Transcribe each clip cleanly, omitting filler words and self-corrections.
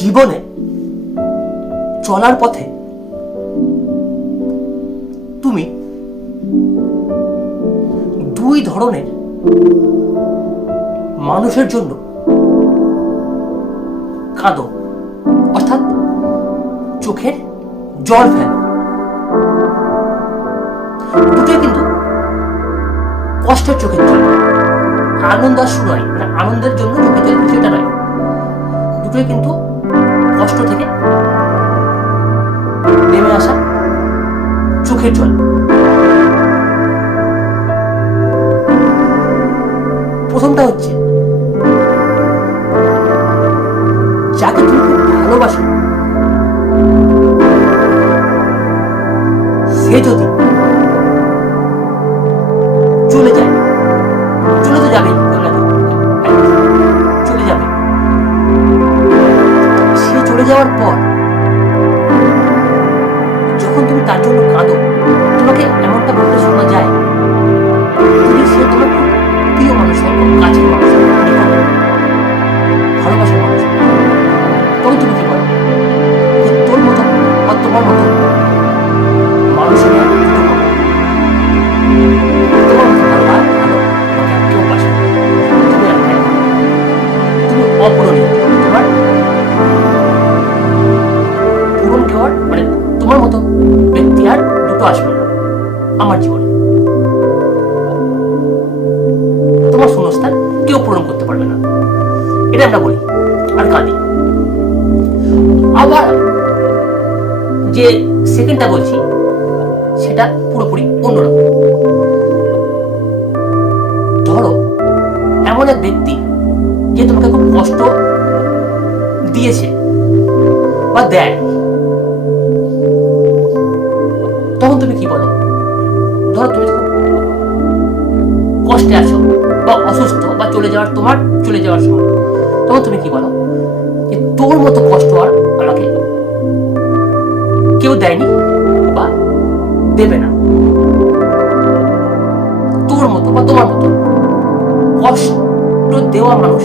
জীবনে চলার পথে তুমি দুই ধরনের মানুষের জন্য কাঁদো, অর্থাৎ চোখের জল ফেলো। দুটোই কিন্তু কষ্টের চোখের জল, আনন্দ আর নয়, মানে আনন্দের জন্য চোখের জল সেটা নয়, দুটোই কিন্তু কষ্ট থেকে নেমে আসা চোখের জল। প্রথমটা হচ্ছে যাকে তুমি খুব ভালোবাসো সে যদি চলে যায়, চলে তো যাবেই, চলে যাবে। সে চলে যাওয়ার পর যখন তুমি তার জন্য কাঁদো, তোমাকে এমনটা বলতে শোনা যায়, যদি সে তোমার খুব প্রিয় মানুষ হয়, খুব কাছের মানুষ হয়, ভালোবাসার মানুষ হয়, তখন তুমি কি বলো যে তোর মতো বা তোমার মতো মানুষের তোমার মতো ভালো আর ভালো তোমাকে আর কেউ বাসে না। তুমি একটাই, তুমি অপূরণীয়, তোমার পূরণ কেওয়ার মানে তোমার মতো ব্যক্তি আর দুটো আসবে না আমার জীবনে। তোমার শূন্যস্থান কেউ পূরণ করতে পারবে না, এটা আমরা বলি আর কাঁদি। আবার যে সেকেন্ডটা বলছি সেটা পুরোপুরি অন্যরকম। ধরো এমন এক ব্যক্তি যে তোমাকে খুব কষ্ট দিয়েছে বা দেয়, তখন তুমি কি বলো? ধরো তুমি খুব কষ্টে আছো বা অসুস্থ বা তোমার চলে যাওয়ার সময়, তখন তুমি কি বলো যে তোর মতো কষ্ট আর আমাকে কেউ দেয়নি বা দেবে না। তোর মতো বা তোমার মতো কষ্ট দেওয়া মানুষ,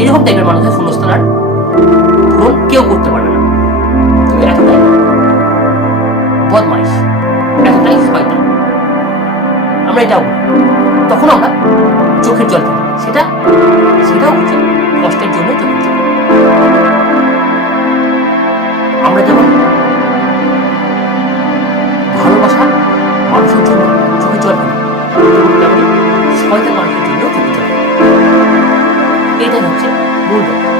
এরকম টাইপের মানুষের শূন্যস্থান আর পূরণ কেউ করতে পারবে না। তুমি এতটাই বদমাইশ, এতটাই শয়তান, আমরা এটাও বলি। তখন আমরা চোখের জল ফেলি, সেটাও হচ্ছে কষ্টের জন্য চোখের জল। আমরা যেমন ভালোবাসা মানুষের জন্য চোখের জল ফেলি, তেমনি শয়তান মানুষের জন্য চোখের জল ফেলি। এটাই হচ্ছে মূল ব্যাপার।